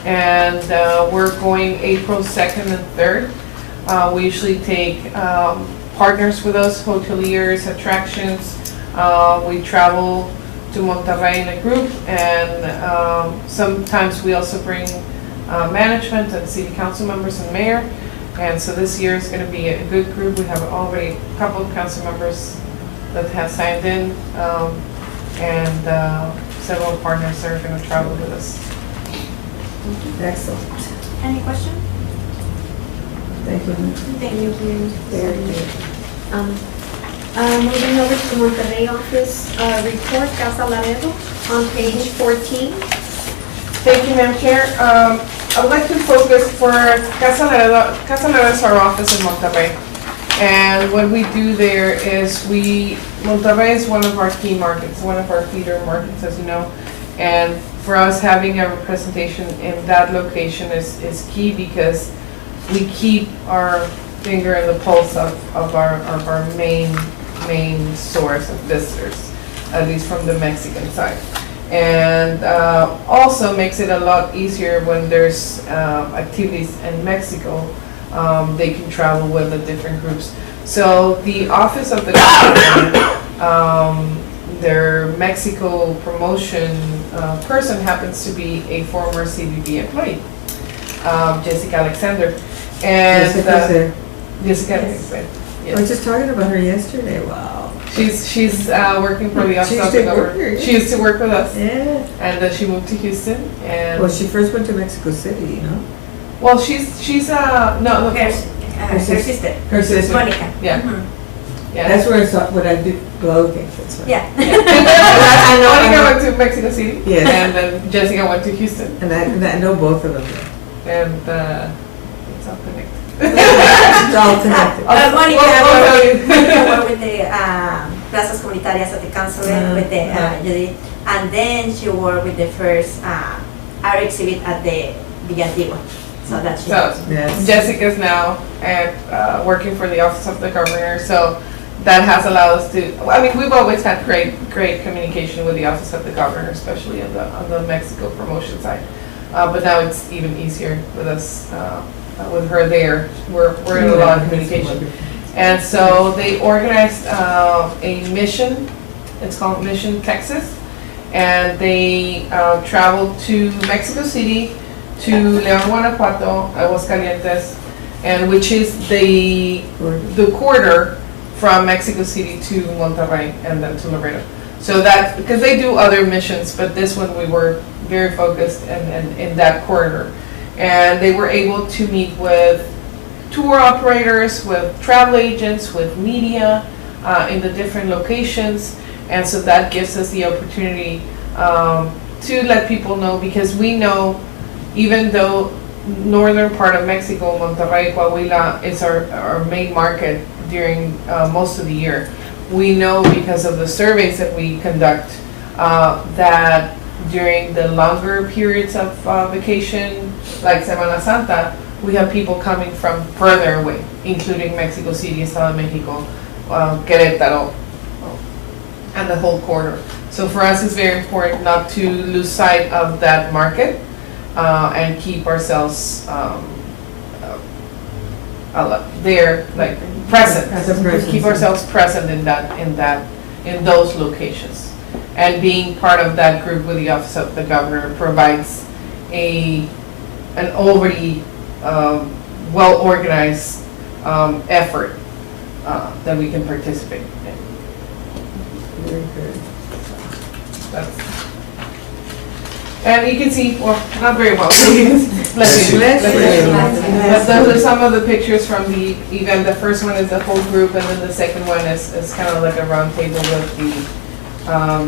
And we're going April 2nd and 3rd. We usually take partners with us, hoteliers, attractions. We travel to Monterrey in a group, and sometimes we also bring management and city council members and mayor. And so this year is going to be a good group. We have already a couple of council members that have signed in, and several partners are going to travel with us. Excellent. Any question? Thank you. Thank you. Very good. Moving over to the Monterrey office report, Casa Laredo, on page 14. Thank you, Madam Chair. I would like to focus for Casa Laredo. Casa Laredo is our office in Monterrey. And what we do there is Monterrey is one of our key markets, one of our feeder markets, as you know. And for us, having a representation in that location is key, because we keep our finger in the pulse of our main source of visitors, at least from the Mexican side. And also makes it a lot easier when there's activities in Mexico. They can travel with the different groups. So the office of the governor, their Mexico promotion person happens to be a former CBB employee, Jessica Alexander. And Jessica's there. Jessica, I was just talking about her yesterday, wow. she's working for the office of the governor. She used to work with us, Yeah. and then she moved to Houston. And Well, she first went to Mexico City, you know? well, she's no, Her sister. her sister. Monica. Yeah. Mhm. Yeah. That's where I saw, what I do, well, okay, that's fine. Yeah. I know, I Monica know. went to Mexico City. Yes. And then Jessica went to Houston. And I know both of them. And it's all connected. It's all connected. Monica Well, worked with the plazas comunitarias at the council with the Judith, and then she worked with the first art exhibit at the Villa Antigua. So that's So Yes. Jessica's now at working for the office of the governor. So that has allowed us to. I mean, we've always had great communication with the office of the governor, especially on the Mexico promotion side. But now it's even easier with us, with her there. We're in a lot of communication. And so they organized a mission. It's called Mission Texas, and they traveled to Mexico City, to León, Guanajuato, Aguascalientes, and which is the corridor from Mexico City to Monterrey and then to Laredo. So that, because they do other missions, but this one we were very focused and in that corridor. And they were able to meet with tour operators, with travel agents, with media in the different locations. And so that gives us the opportunity to let people know, because we know, even though northern part of Mexico, Monterrey, Coahuila is our main market during most of the year, we know because of the surveys that we conduct that during the longer periods of vacation, like Semana Santa, we have people coming from further away, including Mexico City, Estado de Mexico, Querétaro, and the whole corridor. So for us, it's very important not to lose sight of that market and keep ourselves there, like present. As a presence. Keep ourselves present in those locations. And being part of that group with the office of the governor provides an already well-organized effort that we can participate in. Very good. And you can see, well, not very well. Let's see. But those are some of the pictures from the event. The first one is the whole group, and then the second one is kind of like a round table with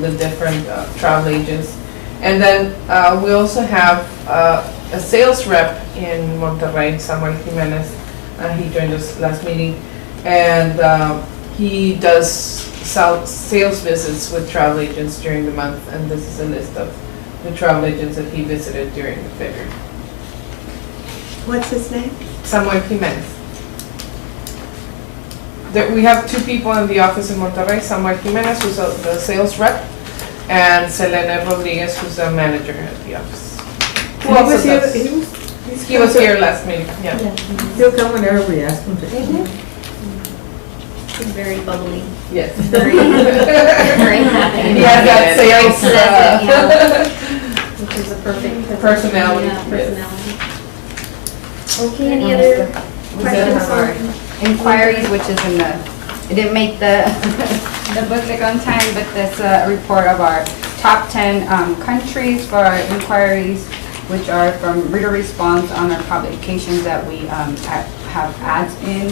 the different travel agents. And then we also have a sales rep in Monterrey, Samuel Jimenez. He joined us last meeting, and he does sales visits with travel agents during the month, and this is a list of the travel agents that he visited during the February. What's his name? Samuel Jimenez. We have two people in the office in Monterrey, Samuel Jimenez, who's the sales rep, and Selena Rodriguez, who's the manager at the office. Who also does? He was here last meeting, yeah. He'll come whenever we ask him to. She's very bubbly. Yes. Very, very happy. He has that sales, Pleasant, yeah. Which is a perfect. Personality, Yeah, yes. personality. Okay, any other We did have our questions? inquiries, which is in the, it didn't make the, the booklet on time, but that's a report of our top 10 countries for our inquiries, which are from reader response on our publications that we have ads in,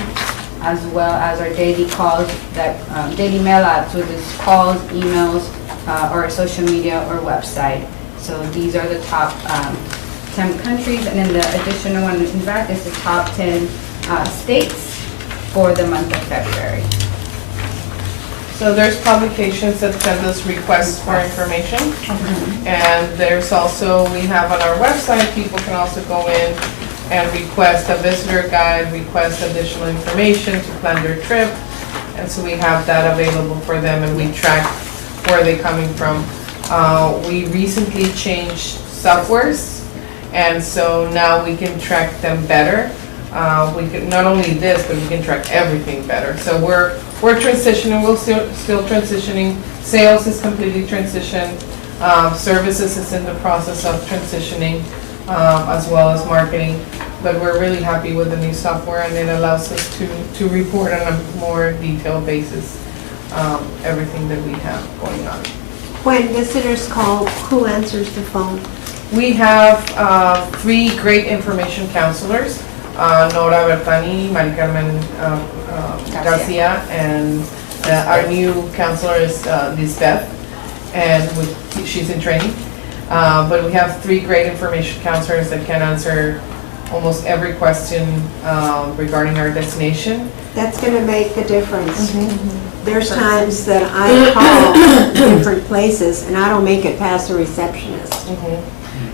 as well as our daily calls, that daily mail outs, which is calls, emails, or social media or website. So these are the top 10 countries, and then the additional one in back is the top 10 states for the month of February. So there's publications that send us requests for information. And there's also, we have on our website, people can also go in and request a visitor guide, request additional information to plan their trip. And so we have that available for them, and we track where they're coming from. We recently changed softwares, and so now we can track them better. we can, not only this, but we can track everything better. So we're transitioning, we're still transitioning. Sales is completely transitioned. Services is in the process of transitioning, as well as marketing. But we're really happy with the new software, and it allows us to report on a more detailed basis, everything that we have going on. When visitors call, who answers the phone? We have 3 great information counselors, Nora Bertani, Mari Carmen Garcia, and our new counselor is Lisbeth, and she's in training. But we have 3 great information counselors that can answer almost every question regarding our destination. That's going to make a difference. There's times that I call different places and I don't make it past the receptionist.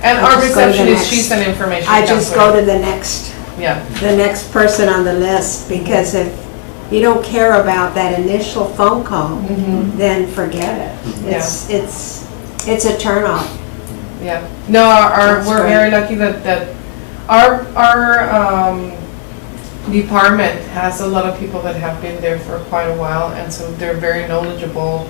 And I our just go to the receptionist, next- she's an information I counselor. just go to the next person on the list, because if you don't care about that initial phone call, then forget it. It's a turnoff. Yeah. No, That's we're right. very lucky that our department has a lot of people that have been there for quite a while, and so they're very knowledgeable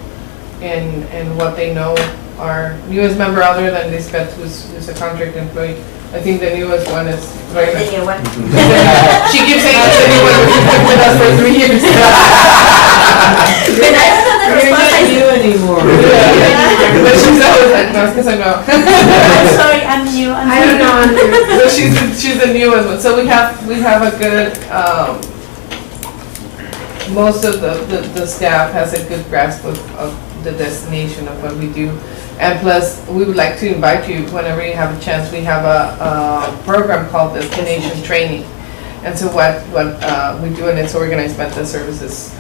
in what they know. Our newest member, other than Lisbeth, who's a contract employee, I think the newest one is Reina. The new one. She keeps saying it's the new one, but she's been with us for 3 years. When I don't know the You're response, not I you anymore. But she's always like, no, because I know. I'm sorry, I'm new. I don't know, I'm new. So she's the newest one. So we have a good, most of the staff has a good grasp of the destination of what we do. And plus, we would like to invite you whenever you have a chance. We have a program called Destination Training. And so what we do, and it's organized by the services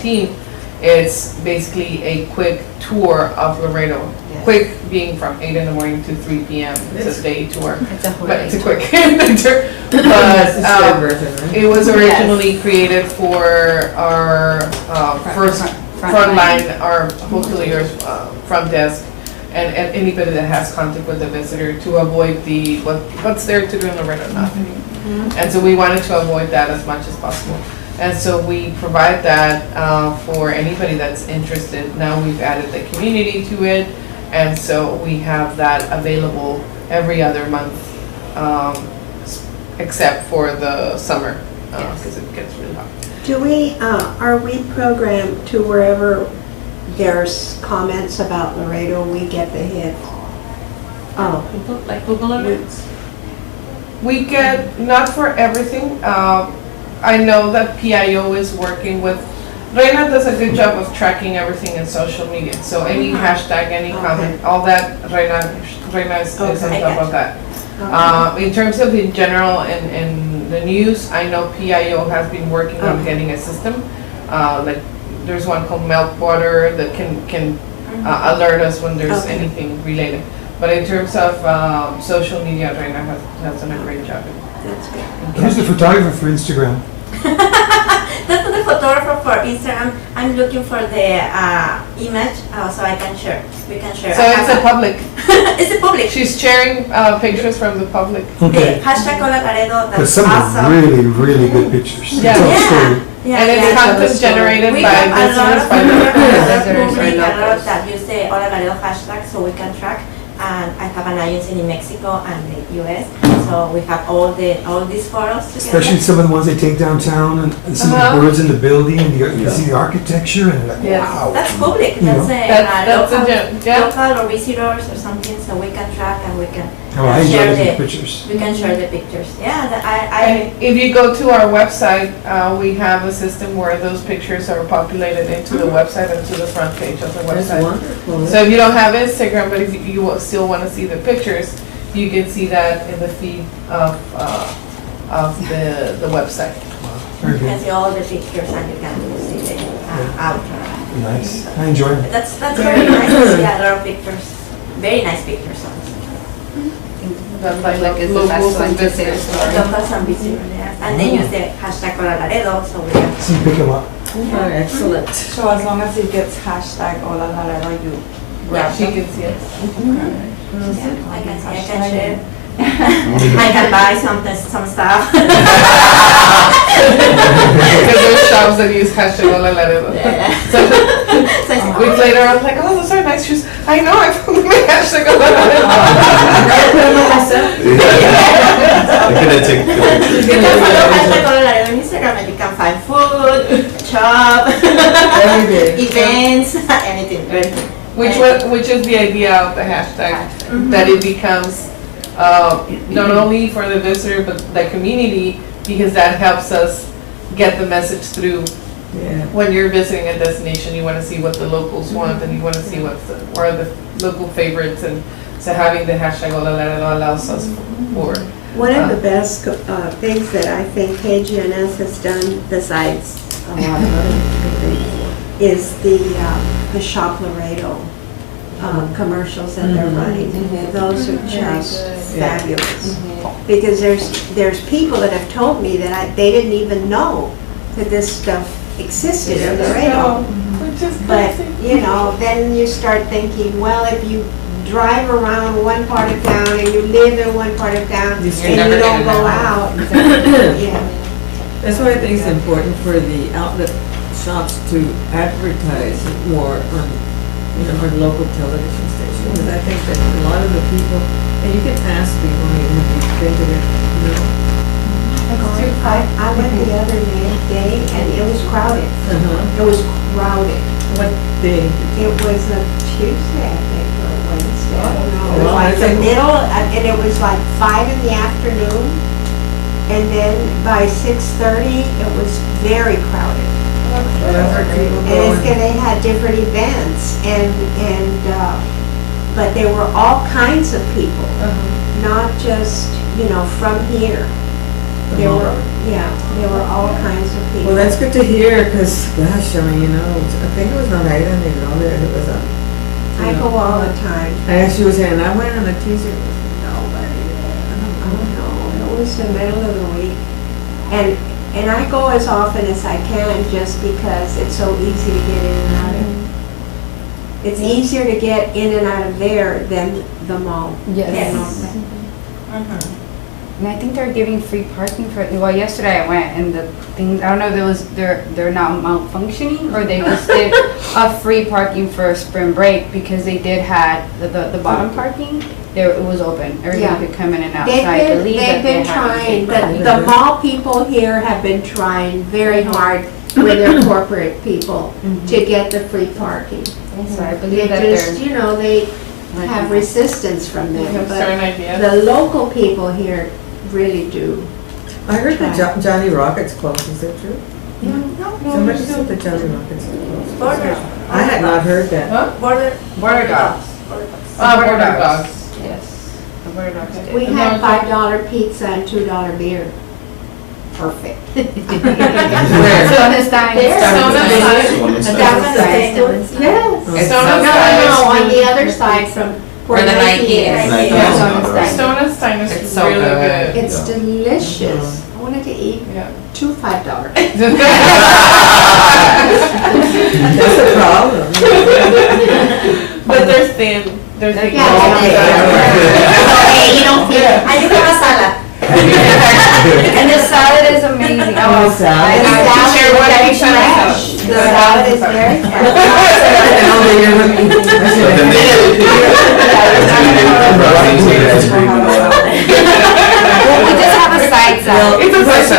team, it's basically a quick tour of Laredo. Yes. Quick being from 8 in the morning to 3 p.m. It's a day tour. It's a whole But it's a day. quick tour. That's the But short version, right? it was originally created for our front line, our hoteliers, front desk, and anybody that has contact with the visitor, to avoid what's there to do in Laredo, nothing. And so we wanted to avoid that as much as possible. And so we provide that for anybody that's interested. Now we've added the community to it, and so we have that available every other month, except for the summer, because it gets really hot. Are we programmed to wherever there's comments about Laredo, we get the hit? Oh, Like Google Alerts? We get, not for everything, I know that PIO is working with, Reina does a good job of tracking everything in social media, so any hashtag, any comment, all that, Reina is on Okay. top of that. In terms of in general and the news, I know PIO has been working on getting a system, like there's one called Meltwater that can alert us when there's Okay. anything related. But in terms of social media, Reina has done a great job. that's good. Who's the photographer for Instagram? That's the photographer for Instagram. I'm looking for the image so I can share. We can share. So it's a public. It's a public. She's sharing pictures from the public. Okay. Hashtag Hola Laredo. Because That's some awesome. are really, really good pictures. Yeah. Tell a Yeah. story. Yeah, And it's yeah. content generated We by have a lot visitors, of by the visitors or a lot locals. that use the Hola Laredo hashtag, so we can track. And I have an agency in Mexico and the US, so we have all these photos together. Especially some of the ones they take downtown and some of the birds in the building and you can see the architecture and like, Yes. wow. That's public. You know. That's That's a local, yeah. local or visitors or something, so we can track and we can Oh, I enjoy share looking at the pictures. we can share the pictures. Yeah, And if you go to our website, we have a system where those pictures are populated into the website and to the front page of the That's website. wonderful. So if you don't have Instagram, but if you still want to see the pictures, you can see that in the feed of the website. Very you can good. see all the pictures and you can see the outro. Nice. I enjoy it. That's very nice. Yeah, a lot of pictures. Very nice pictures. Also. That's Public is the best locals one and to see. visitors. Locals and visitors, yes. And they use the hashtag Hola Laredo, so we can. So you pick them up. Oh, excellent. So as long as it gets hashtag Hola Laredo, you Yeah, grab she them. can see it. Yeah, I can share. I can buy some stuff. shops that use hashtag Hola Laredo. So weeks later, I was like, oh, those are nice shoes. I know, I put my hashtag Hola Laredo. I'm gonna take the pictures. You can follow hashtag Hola Laredo on Instagram and you can find food, shop, events, anything. Which is the idea of the hashtag, that it becomes not only for the visitor but the community, because that helps us get the message through. Yeah. When you're visiting a destination, you want to see what the locals want, and you want to see what are the local favorites, and so having the hashtag Hola Laredo allows us for. One of the best things that I think KGNS has done, besides a lot of other things, is the Shop Laredo commercials that they're running. Those are just fabulous. Because there's people that have told me that they didn't even know that this stuff existed in Laredo. But, you know, then you start thinking, well, if you drive around one part of town and you live in one part of town and you don't go out. Yeah. That's why I think it's important for the outlet shops to advertise more on, you know, on local television stations. Because I think that a lot of the people, and you can ask people, I mean, have you been to it, you know? I went the other day and it was crowded. It was crowded. What day? It was a Tuesday, I think, or a Wednesday. I don't know. It was Well, like I the think- middle, and it was like 5 in the afternoon. And then by 6:30, it was very crowded. Well, I've heard people And go it's, they had different events but there were all kinds of people, not just, you know, from here. There were all kinds of people. Well, that's good to hear, because, gosh, I mean, you know, I think it was not Aida Negron there, it was I go all the time. and she was saying, I went on a teaser, nobody there. Oh, no, it was the middle of the week. And I go as often as I can just because it's so easy to get in and out of. It's easier to get in and out of there than the mall. Yes. And I think they're giving free parking for, well, yesterday I went and the things, I don't know if it was, they're not malfunctioning or they just did a free parking for spring break because they did had the bottom parking, there, it was open. Everybody could come in and out. So I believe that They've been trying, the mall people here have been trying very hard with their corporate people to get the free parking. So I They believe that just, they're. you know, they have resistance from You them, have but certain ideas. the local people here really do. I heard that Johnny Rockets closed, is that true? Somebody said that Johnny Rockets is closed. I had not heard that. Huh? Border dogs. Border dogs. Yes. The border dogs did. We had $5 pizza and $2 beer. Perfect. Sona's dying. Yes. Stone's On the other side from where the Nike Nike is. is. Stone's Stein is It's so really good. good. It's delicious. I wanted to eat Yeah. 2 $5. That's the problem. But they're thin. They're thin. Hey, you don't feel. I do have a salad. And the salad is amazing. Oh, salad. I have to share one Very each time. fresh. The salad is very fresh. But then Well, we just have a side salad. It's a question.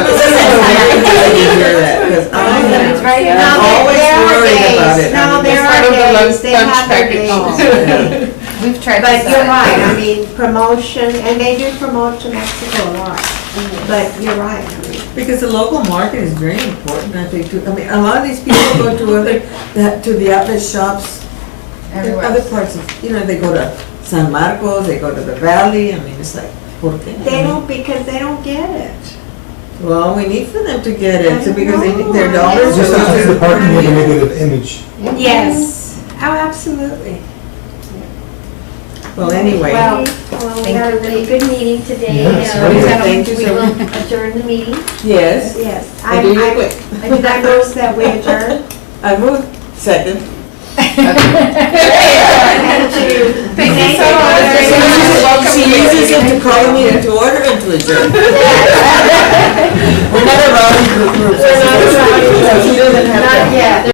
It's right here. No, always there are worried about days. it. No, there It's part are of the days. lunch They have their package. days. We've tried But the you're salad. right, I mean, promotion, and they do promote to Mexico a lot. But you're right, I mean. Because the local market is very important, I think, too. I mean, a lot of these people go to the outlet shops in Everywhere. other parts of, you know, they go to San Marcos, they go to the valley, I mean, it's like, ¿por qué? They don't, because they don't get it. Well, we need for them to get it, so I because they need their know. dollars. Just go not just to- the parking with a negative image. Yes. Oh, absolutely. Well, anyway, Well, We had a really good meeting today. Yes, Uh, very good. Thank you We so will much. adjourn the meeting. yes, yes. I do it quick. I move that we adjourn. I move second. Thank you so much. She uses it to call me into order and to adjourn.